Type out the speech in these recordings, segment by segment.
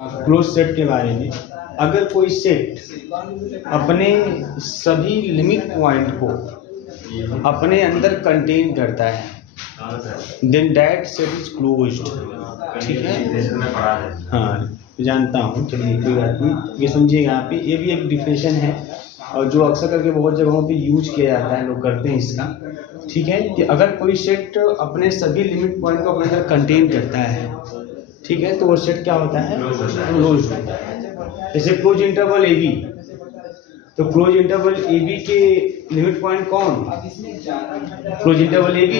Close set के बारे में, अगर कोई सेट अपने सभी लिमिट पॉइंट को अपने अंदर कंटेन करता है then that set is closed. ठीक है, हाँ जानता हूँ, चलिए कोई बात नहीं, ये समझिएगा। यहाँ पे ये भी एक डिफिनेशन है और जो अक्सर करके बहुत जगहों पे यूज किया जाता है, लोग करते हैं इसका। ठीक है, कि अगर कोई सेट अपने सभी लिमिट पॉइंट को अपने अंदर कंटेन करता है, ठीक है, तो वो सेट क्या होता है? क्लोज होता है। जैसे क्लोज इंटरवल ए बी, तो क्लोज इंटरवल ए बी के लिमिट पॉइंट कौन? क्लोज इंटरवल ए बी,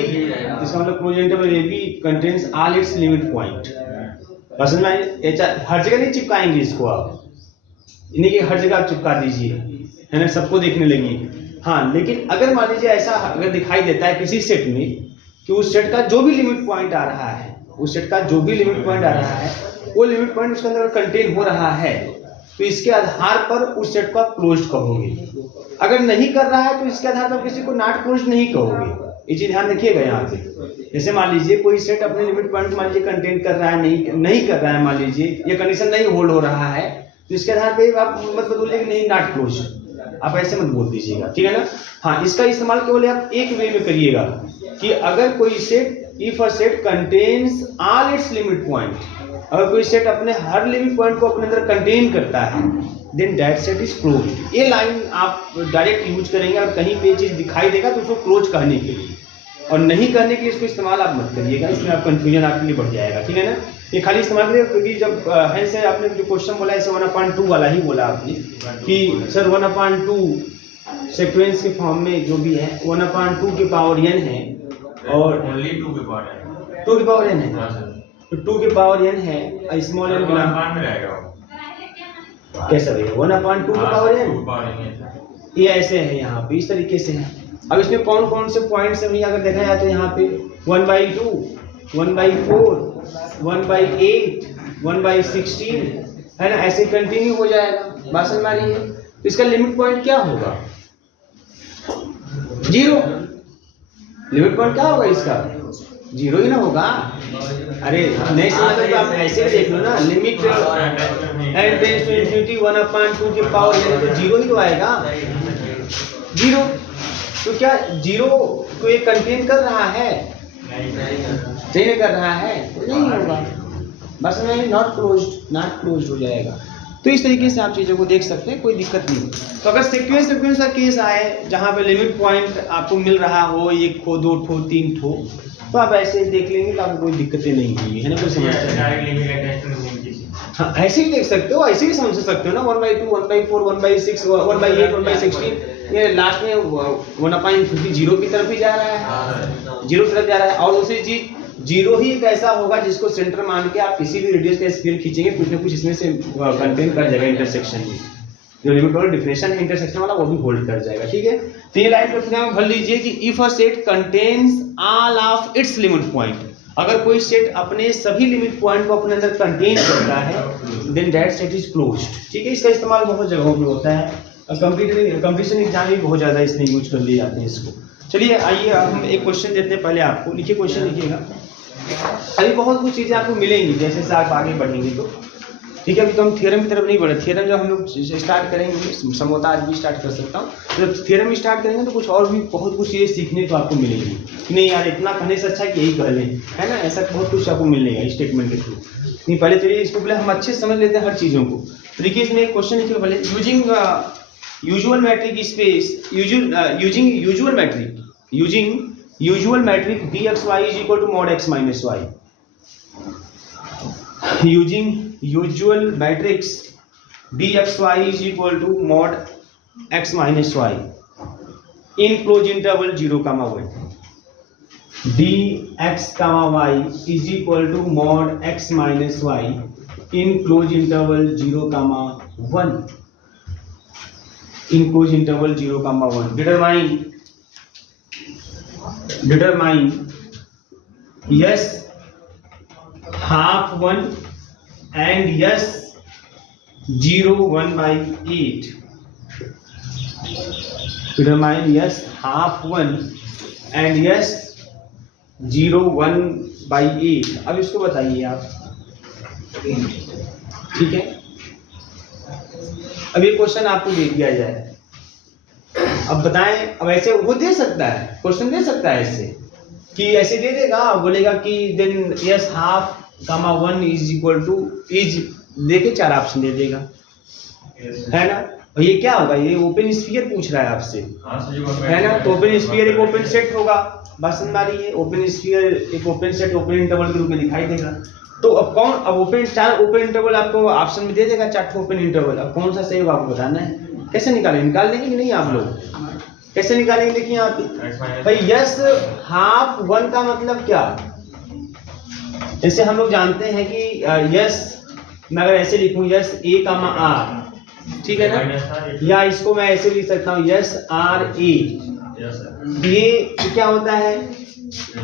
इसका मतलब close interval A B contains all its limit point. समझ में हर जगह नहीं चिपकाएंगे इसको आप, इन्हीं की हर जगह आप चिपका दीजिए, है ना, सबको देखने लगी। हाँ, लेकिन अगर मान लीजिए ऐसा अगर दिखाई देता है किसी सेट में कि उस सेट का जो भी लिमिट पॉइंट आ रहा है, उस सेट का जो भी लिमिट पॉइंट आ रहा है, वो लिमिट पॉइंट उसके अंदर कंटेन हो रहा है, तो इसके आधार पर उस सेट को आप क्लोज्ड कहोगे। अगर नहीं कर रहा है तो इसके आधार पर किसी को नॉट क्लोज्ड नहीं कहोगे। ये चीज ध्यान रखिएगा यहाँ पे। जैसे मान लीजिए कोई सेट अपने लिमिट पॉइंट मान लीजिए कंटेन कर रहा है, नहीं कर रहा है, मान लीजिए ये कंडीशन नहीं होल्ड हो रहा है, तो इसके आधार पे आप मत बोलिए कि नहीं नॉट क्लोज्ड, आप ऐसे मत बोल दीजिएगा। ठीक है ना। हाँ, इसका इस्तेमाल केवल आप एक वे में करिएगा कि अगर कोई set, if a set contains all its limit point, अगर कोई सेट अपने हर लिमिट पॉइंट को अपने अंदर कंटेन करता है then that set is closed. ये लाइन आप डायरेक्ट यूज करेंगे और कहीं पे चीज दिखाई देगा तो उसको क्लोज कहने के लिए, और नहीं करने के लिए इसको इस्तेमाल आप मत करिएगा, इसमें आप कंफ्यूजन आपके लिए बढ़ जाएगा। ठीक है ना। ये खाली इस्तेमाल करिए क्योंकि जब है से आपने जो क्वेश्चन बोला ऐसे 1/2 वाला ही बोला आपने कि सर 1/2 सीक्वेंस के फॉर्म में जो भी है 1/2 के पावर n है और ओनली 2 के पावर है, 2 के पावर n है, तो 2 के पावर n है, स्मॉल n बिना में रहेगा कैसा रहेगा 1/2 के पावर n, ये ऐसे है यहाँ पे, इस तरीके से है। अब इसमें कौन कौन से पॉइंट्स हैं अगर देखा जाए तो यहाँ पे 1/2, 1/4, 1/8, 1/16 है ना, ऐसे कंटिन्यू हो जाएगा। बात समझ में आ रही है। तो इसका लिमिट पॉइंट क्या होगा? 0। लिमिट पॉइंट क्या होगा इसका? 0 ही ना होगा। अरे नहीं समझ तो आप ऐसे देख लो ना, limit n tends to infinity 1/2 के पावर n, तो 0 ही तो आएगा 0। तो क्या 0 को ये कंटेन कर रहा है? नहीं कर रहा है, तो नहीं होगा, बस में नॉट क्लोज्ड हो जाएगा। तो इस तरीके से आप चीज़ों को देख सकते हैं, कोई दिक्कत नहीं। तो अगर सीक्वेंस का केस आए जहाँ पे लिमिट पॉइंट आपको मिल रहा हो 1 ठो 2 ठो 3 ठो, तो आप ऐसे देख लेंगे तो आपको कोई दिक्कतें नहीं होंगी, है ना, कोई समस्या नहीं। हाँ, ऐसे ही देख सकते हो, ऐसे भी समझ सकते हो ना, 1/2, 1/4, 1/6, 1/8, 1/16, ये लास्ट में 1/50 0 की तरफ ही जा रहा है, 0 की तरफ जा रहा है। और दूसरी चीज 0 ही एक ऐसा होगा जिसको सेंटर मान के आप किसी भी रेडियस का स्फीयर खींचेंगे, कुछ ना कुछ इसमें से कंटेन कर जाएगा इंटरसेक्शन में, जो लिमिट वाला डिफिनेशन है इंटरसेक्शन वाला वो भी होल्ड कर जाएगा। ठीक है, तो ये लाइन को भर लीजिए कि if a set contains all of its limit point, अगर कोई सेट अपने सभी लिमिट पॉइंट को अपने अंदर कंटेन करता है then that set is closed. ठीक है, इसका इस्तेमाल बहुत जगहों पे होता है, कंपटीशन एग्जाम में बहुत ज़्यादा इसमें यूज कर लिए जाते हैं इसको। चलिए आइए हम एक क्वेश्चन देते हैं, पहले आपको लिखिए, क्वेश्चन लिखिएगा। अभी बहुत कुछ चीज़ें आपको मिलेंगी जैसे से आप आगे बढ़ेंगे तो। ठीक है, अभी तो हम थियरम की तरफ नहीं बढ़े, थियरम जब हम लोग स्टार्ट करेंगे, समझौता आज भी स्टार्ट कर सकता हूँ, जब थियरम स्टार्ट करेंगे तो कुछ और भी बहुत कुछ चीज़ें सीखने को आपको मिलेगी कि नहीं यार इतना कहने से अच्छा कि यही कह लें, है ना, ऐसा बहुत कुछ आपको मिलेगा स्टेटमेंट के थ्रू। नहीं, पहले चलिए इसको पहले हम अच्छे से समझ लेते हैं हर चीज़ों को। तो देखिए इसमें एक क्वेश्चन लिखिए पहले, using usual metric space, using usual metric dxy is equal to mod x minus y. Using usual matrix dxy is equal to mod x minus y in closed interval 0, 1. dx, y is equal to mod x minus y in closed interval 0, 1. In closed interval 0, 1. Determine yes half 1 and yes 0, 1/8. Determine yes half 1 and yes 0, 1/8. अब इसको बताइए आप, ठीक है। अब ये question आपको दे दिया जाए, अब बताएं। अब ऐसे वो दे सकता है, क्वेश्चन दे सकता है ऐसे कि ऐसे दे देगा, बोलेगा कि then yes half comma 1 is equal to is, देके 4 ऑप्शन दे देगा, है ना। और ये क्या होगा, ये ओपन स्फीयर पूछ रहा है आपसे, है ना। तो ओपन स्फीयर एक ओपन सेट होगा, बात समझ आ रही है। ओपन स्फीयर एक ओपन सेट ओपन इंटरवल के रूप में दिखाई देगा। तो अब कौन, अब ओपन 4 ओपन इंटरवल आपको ऑप्शन में दे देगा, 4 ओपन इंटरवल। अब कौन सा सही होगा आपको बताना है। कैसे निकालेंगे, निकाल लेंगे कि नहीं आप लोग, कैसे निकालेंगे। देखिए यहाँ पे भाई यस हाफ 1 का मतलब क्या, जैसे हम लोग जानते हैं कि यस मैं अगर ऐसे लिखूं यस ए कामा आर, ठीक है ना, या इसको मैं ऐसे लिख सकता हूँ यस आर ए। ये क्या होता है,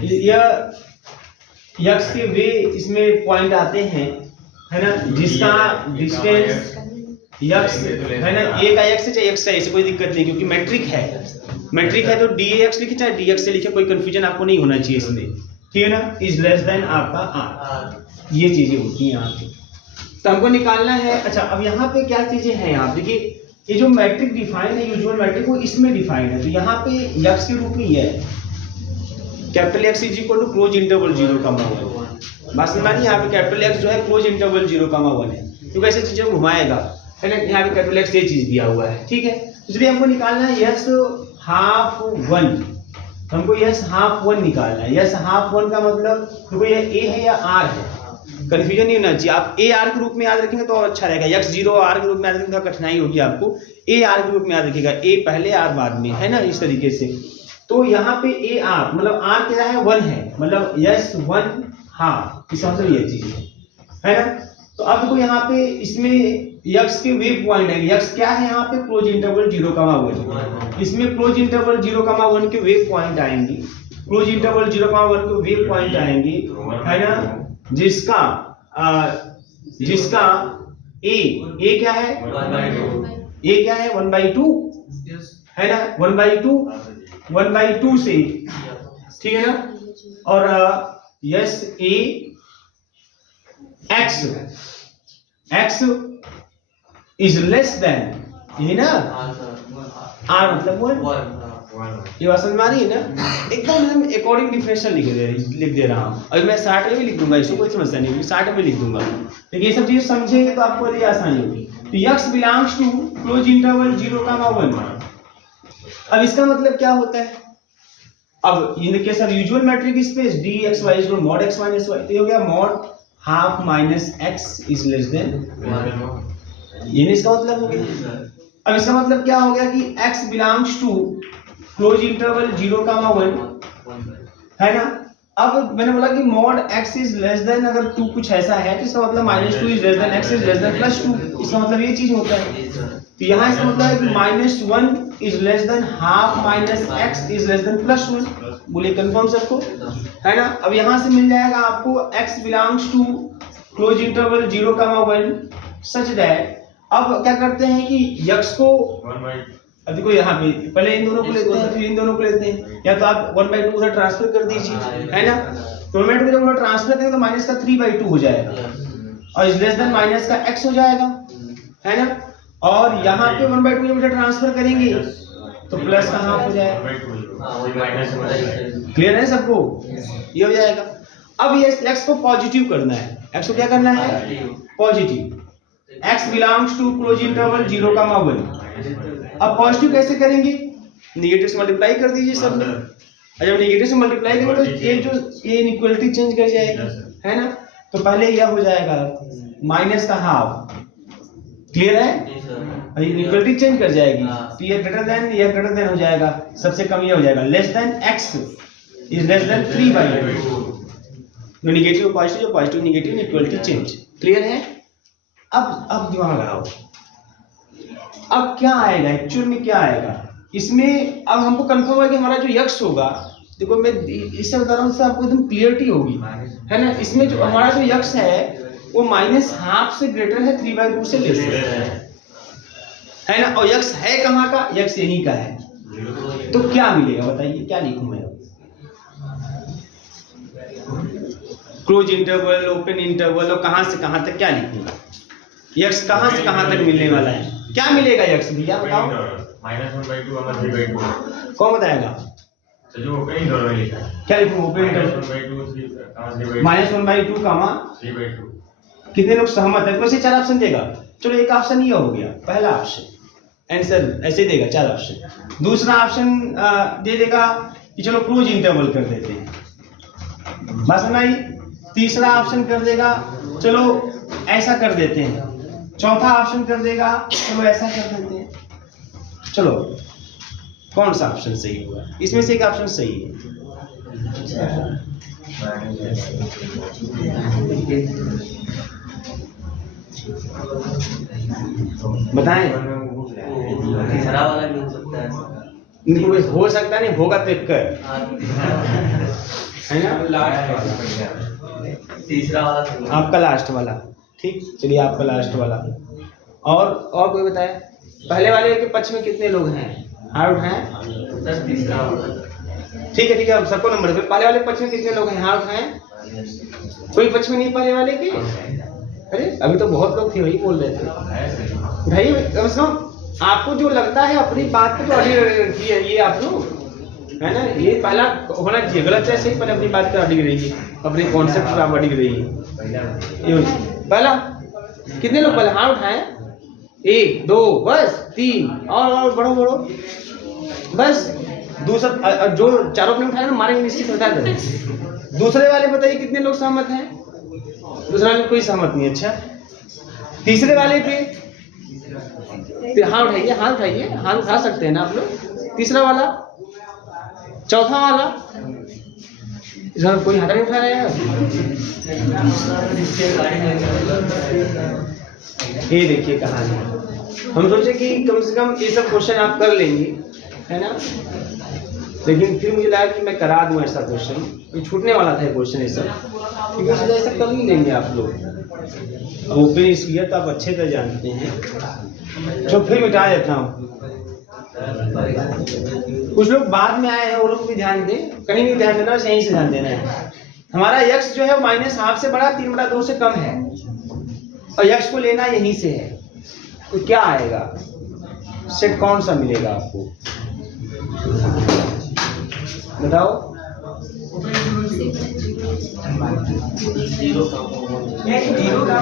यह यक्स के वे इसमें पॉइंट आते हैं, है ना, जिसका डिस्टेंस यक्स है ना, ए का एक्स है चाहे एक्स है, ऐसे कोई दिक्कत नहीं, क्योंकि मैट्रिक है। मैट्रिक है तो डी एक्स लिखे चाहे डी एक्स से लिखे, कोई कंफ्यूजन आपको नहीं होना चाहिए इसमें, ठीक है ना। इज लेस देन आपका आर, ये चीजें होती हैं यहाँ पे, तो हमको निकालना है। अच्छा अब यहाँ पे क्या चीजें हैं, यहाँ देखिए ये जो मैट्रिक डिफाइन है, यूजुअल मैट्रिक, वो इसमें डिफाइन है। तो यहाँ पे यक्स के रूप में ये है, capital X is equal to close interval 0,1। बात समझ में, यहाँ पे कैपिटल एक्स जो है क्लोज इंटरवल 0,1 है, क्योंकि ऐसे चीजें घुमाएगा, है ना। यहाँ पे कैपिटल एक्स ये चीज दिया हुआ है, ठीक है। इसलिए हमको निकालना है यस हाफ 1, हमको यस हाफ 1 निकालना है। यस हाफ 1 का मतलब देखो ये ए है या आर है, कंफ्यूजन नहीं होना चाहिए। आप ए आर के रूप में याद रखेंगे तो अच्छा रहेगा, यक्स 0 आर के रूप में याद रखेंगे तो कठिनाई होगी आपको। ए आर के रूप में याद रखिएगा, ए पहले आर बाद में, है ना, इस तरीके से। तो यहाँ पे ए आर मतलब आर क्या है, 1 है, मतलब यस 1 हाफ, इसका मतलब ये चीज है ना। तो अब देखो यहाँ पे इसमें यक्स के वे पॉइंट है, यक्स क्या है यहाँ पे क्लोज इंटरवल 0,1, इसमें क्लोज इंटरवल 0,1 के वे पॉइंट आएंगे, क्लोज इंटरवल 0,1 के वे पॉइंट आएंगे, है ना, जिसका ए क्या है, ए क्या है 1/2, है ना, 1/2 से, ठीक है ना। और yes A x is less then, ये ना आर मतलब 1, ये बात समझ में आ रही है ना। एकदम अकॉर्डिंग डिफरेंशियल लिख दे रहा हूँ। अगर मैं 60 में भी लिख दूंगा, इसको कोई समस्या नहीं, 60 में लिख दूंगा, लेकिन ये सब चीजें समझेंगे तो आपको ये आसानी होगी। तो X belongs to close interval 0,1। अब इसका मतलब क्या होता है, अब in case of usual metric space D X Y is mod X minus Y, तो ये हो गया mod half minus X is less than 1, ये इसका मतलब हो गया। अब इसका मतलब क्या हो गया कि x belongs to close interval 0,1, है ना। अब मैंने बोला कि mod x is less than, अगर 2 कुछ ऐसा है तो इसका मतलब -2 is less than x is less than +2, इसका मतलब ये चीज होता है। तो यहाँ इसका मतलब है कि -1 is less than half minus x is less than +1, बोलिए कंफर्म सबको, है ना। अब यहाँ से मिल जाएगा आपको x belongs to close interval 0,1 such that, अब क्या करते हैं कि यक्स को, अब देखो यहाँ पे पहले इन दोनों को लेते हैं फिर इन दोनों को लेते हैं, या तो आप 1/2 उधर ट्रांसफर कर दीजिए, है ना। तो 1/2 को जब उधर ट्रांसफर करेंगे तो माइनस का 3/2 हो जाएगा, और इस लेस देन माइनस का x हो जाएगा, है ना। और यहाँ पे 1/2 जब उधर ट्रांसफर करेंगे तो प्लस का हाफ हो जाएगा, क्लियर है सबको, ये हो जाएगा। अब ये x को पॉजिटिव करना है, x को क्या करना है, positive. x belongs to close interval 0,1। अब पॉजिटिव कैसे करेंगे, नेगेटिव से मल्टीप्लाई कर दीजिए सब में, और जब नेगेटिव से मल्टीप्लाई करेंगे तो ये जो ये इनइक्वालिटी चेंज कर जाएगी, है ना। तो पहले यह हो जाएगा माइनस का हाफ, क्लियर है, और ये इनइक्वालिटी चेंज कर जाएगी, तो ये ग्रेटर देन हो जाएगा, सबसे कम ये हो जाएगा less than x is less then 3/2, जो नेगेटिव पॉजिटिव, जो positive negative equality change, clear है। अब दिमाग लगाओ, अब क्या आएगा एक्चुअल में, क्या आएगा इसमें। अब हमको कंफर्म है कि हमारा जो यक्स होगा, देखो मैं इससे बता रहा हूँ, इससे आपको एकदम क्लियरिटी होगी, है ना। इसमें जो हमारा जो यक्स है वो -1/2 से ग्रेटर है 3/2 से लेस है ना। और यक्स है कहाँ का, यक्स यहीं का है, तो क्या मिलेगा बताइए, क्या लिखूं मैं, क्लोज इंटरवल, ओपन इंटरवल, और कहां से कहां तक क्या लिखूंगा। यक्स कहाँ से कहाँ तक मिलने वाला है? क्या मिलेगा यक्स भैया बताओ? -1/2 और 3/2 कौन बताएगा? तो जो ओपन इंटरवल में लिखा है क्या लिखूं? ओपन इंटरवल -1/2 कामा 3/2। कितने लोग सहमत है? तो वैसे 4 ऑप्शन देगा। चलो एक ऑप्शन ये हो गया, पहला ऑप्शन आंसर ऐसे देगा 4 ऑप्शन। दूसरा ऑप्शन दे देगा कि चलो क्लोज इंटरवल कर देते हैं, बात समझ आई? तीसरा ऑप्शन कर देगा चलो ऐसा कर देते हैं। चौथा ऑप्शन कर देगा चलो ऐसा कर देते हैं। चलो कौन सा ऑप्शन सही होगा? इसमें से एक ऑप्शन सही है। बताएं। तीसरा वाला भी हो सकता है। नहीं हो सकता नहीं, होगा तो एक कर है ना। तीसरा वाला सही है। आपका लास्ट वाला ठीक, चलिए आपका लास्ट वाला। और कोई बताए? पहले वाले के पक्ष में कितने लोग हैं? हाथ उठाएं। सर तीसरा वाला। ठीक है अब सबको नंबर दो। पहले वाले पक्ष में कितने लोग हैं? हाथ उठाएं। कोई पक्ष में नहीं पहले वाले के? अरे अभी तो बहुत लोग थे, वही बोल रहे थे भाई। कम से कम आपको जो लगता है अपनी बात पे तो अड़ी रखिए, ये आप लोग है ना, ये पहला होना चाहिए। गलत है सही, पहले अपनी बात पे अड़ी रहिए, अपने कॉन्सेप्ट पे आप अड़ी रहिए। पहला कितने लोग पहले हाथ उठाएं? 1 2 बस 3 और बढ़ो बढ़ो बस। दूसरा जो चारों अपने उठाए ना मारेंगे निश्चित बता दे। दूसरे वाले बताइए कितने लोग सहमत हैं? दूसरे वाले कोई सहमत नहीं। अच्छा तीसरे वाले पे हाथ उठाइए, हाथ उठाइए, हाथ उठा सकते हैं ना आप लोग। तीसरा वाला, चौथा वाला, इसमें कोई हाथ नहीं उठा रहा है। ये देखिए कहानी, हम सोचे कि कम से कम ये सब क्वेश्चन आप कर लेंगे है ना, लेकिन फिर मुझे लगा कि मैं करा दूं ऐसा क्वेश्चन। ये छूटने वाला था क्वेश्चन ये सब, क्योंकि सोचा ऐसा कर ही लेंगे आप लोग। ओपन स्फीयर तो आप अच्छे तरह जानते हैं। तो फिर मिटा देता हूँ। कुछ लोग बाद में आए हैं, वो लोग भी ध्यान दें, कहीं नहीं ध्यान देना, यहीं से ध्यान देना है। हमारा यक्स जो है वो -1/2 से बड़ा 3/2 से कम है और यक्स को लेना यहीं से है, तो क्या आएगा? सेट कौन सा मिलेगा आपको बताओ?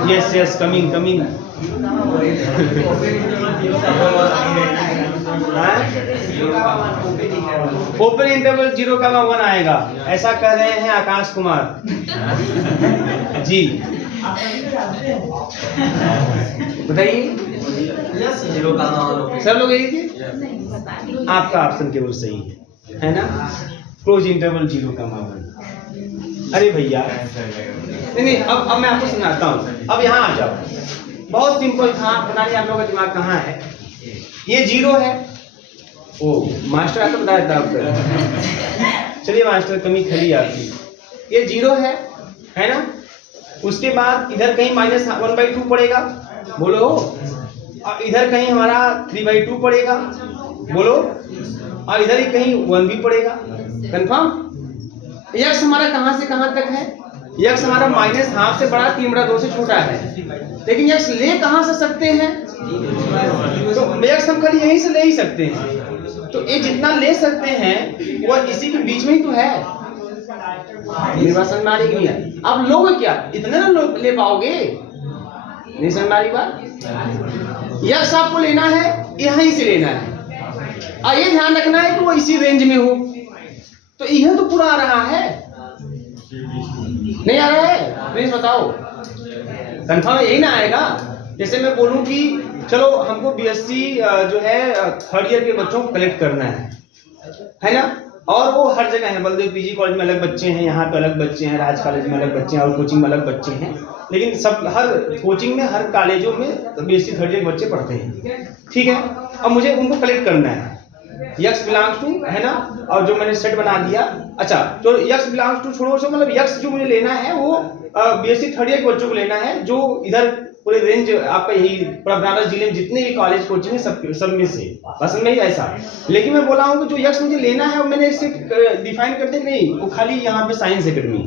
Yes yes coming coming. Open interval 0,1 आएगा, ऐसा कह रहे हैं आकाश कुमार जी। बताइए सब लोग यही थे? आपका ऑप्शन केवल सही है ना, क्लोज इंटरवल 0,1। अरे भैया नहीं, अब मैं आपको सुनाता हूँ। अब यहाँ आ जाओ, बहुत सिंपल था। पता नहीं आप लोगों का दिमाग कहाँ है। ये 0 है। ओ मास्टर आपको बताया था आपको। चलिए मास्टर कमी खली आपकी। ये 0 है ना। उसके बाद इधर कहीं -1/2 पड़ेगा, बोलो। और इधर कहीं हमारा 3/2 पड़ेगा, बोलो। और इधर ही कहीं 1 भी पड़ेगा। कंफर्म? यक्स हमारा कहाँ से कहाँ तक है? यक्स हमारा -1/2 से बड़ा 3/2 से छोटा है, लेकिन यक्स ले कहाँ से सकते हैं? तो यक्स हम खाली यहीं से ले ही सकते हैं। तो ये जितना ले सकते हैं वो इसी के बीच में ही तो है। मेरी बात समझ में आ रही कि नहीं? आप लोग क्या इतने ना ले पाओगे? नहीं समझ में आ रही बात? यक्स आपको लेना है, यहीं से लेना है, और ये ध्यान रखना है कि वो इसी रेंज में हो। तो यह तो पूरा आ रहा है, नहीं आ रहा है? प्लीज बताओ, कंफर्म यही ना आएगा? जैसे मैं बोलूं कि चलो हमको बीएससी जो है 3rd ईयर के बच्चों को कलेक्ट करना है ना, और वो हर जगह है। बलदेव पीजी कॉलेज में अलग बच्चे हैं, यहाँ पे अलग बच्चे हैं, राज कॉलेज में अलग बच्चे हैं, और कोचिंग में अलग बच्चे हैं, लेकिन सब हर कोचिंग में हर कॉलेजों में बीएससी 3rd ईयर के बच्चे पढ़ते हैं। ठीक है, अब मुझे उनको कलेक्ट करना है। यक्स बिलोंग्स टू है ना, और जो मैंने सेट बना दिया। अच्छा तो यक्स बिलोंग्स टू छोड़ो, सो मतलब यक्स जो मुझे लेना है वो बीएससी 3rd ईयर के बच्चों को लेना है, जो इधर पूरे रेंज आपका यही पूरा बनारस जिले में जितने भी कॉलेज कोचिंग है सब में से पसंद नहीं ऐसा। लेकिन मैं बोला हूँ कि जो यक्स मुझे लेना है मैंने इसे डिफाइन करते नहीं, वो खाली यहाँ पे science academy,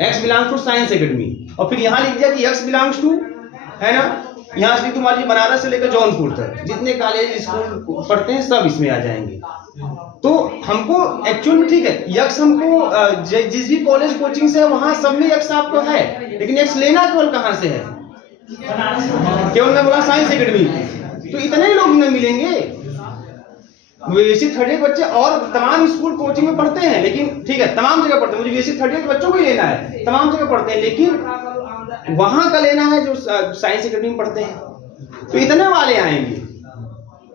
X belongs to science academy, और फिर यहाँ लिख दिया कि यक्स बिलोंग्स टू है ना यहाँ से मान लीजिए बनारस से लेकर जौनपुर तक जितने कॉलेज स्कूल पढ़ते हैं सब इसमें आ जाएंगे। तो हमको एक्चुअल ठीक है यक्स हमको जिस भी कॉलेज कोचिंग से है वहाँ सब में यक्स आपको है, लेकिन यक्स लेना केवल कहाँ से है? केवल मैं बोला साइंस एकेडमी, तो इतने लोग न मिलेंगे। बीएससी थर्ड ईयर बच्चे और तमाम स्कूल कोचिंग में पढ़ते हैं, लेकिन ठीक है तमाम जगह पढ़ते हैं, मुझे बीएससी थर्ड ईयर के बच्चों को ही लेना है, तमाम जगह पढ़ते हैं, लेकिन वहां का लेना है जो साइंस एकेडमी में पढ़ते हैं, तो इतने वाले आएंगे।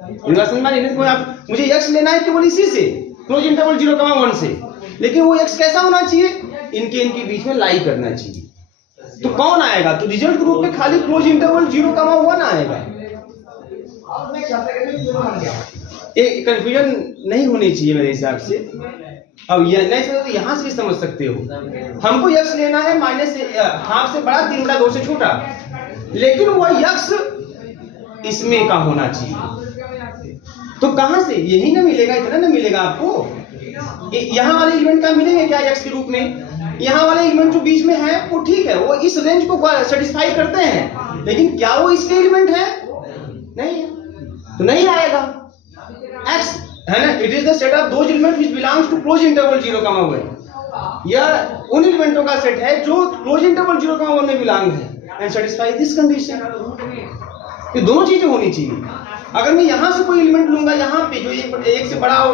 आप मुझे एक्स लेना है केवल इसी से क्लोज इंटरवल 0,1 से, लेकिन वो एक्स कैसा होना चाहिए? इनके बीच में लाई करना चाहिए। तो कौन आएगा? तो रिजल्ट ग्रुप में खाली क्लोज इंटरवल 0,1 आएगा। एक कंफ्यूजन नहीं होनी चाहिए मेरे हिसाब से। अब यह नहीं समझ तो यहाँ से भी समझ सकते हो। हमको यक्स लेना है माइनस हाफ से बड़ा 3/2 से छोटा, लेकिन वह यक्स इसमें का होना चाहिए। तो कहां से? यही ना मिलेगा, इतना ना मिलेगा आपको। यहाँ वाले एलिमेंट का मिलेंगे क्या यक्स के रूप में? यहाँ वाले एलिमेंट जो बीच में है वो ठीक है, वो इस रेंज को सेटिस्फाई करते हैं, लेकिन क्या वो इसके एलिमेंट है? नहीं, तो नहीं आएगा। एक्स है ना, it is the set of those element which belongs to close interval 0,1। यह उन एलिमेंटों का सेट है जो क्लोज इंटरवल 0,1 में बिलोंग है एंड सेटिस्फाई दिस कंडीशन। ये दोनों चीजें होनी चाहिए। अगर मैं यहां से कोई एलिमेंट लूंगा यहाँ पे जो एक से बड़ा हो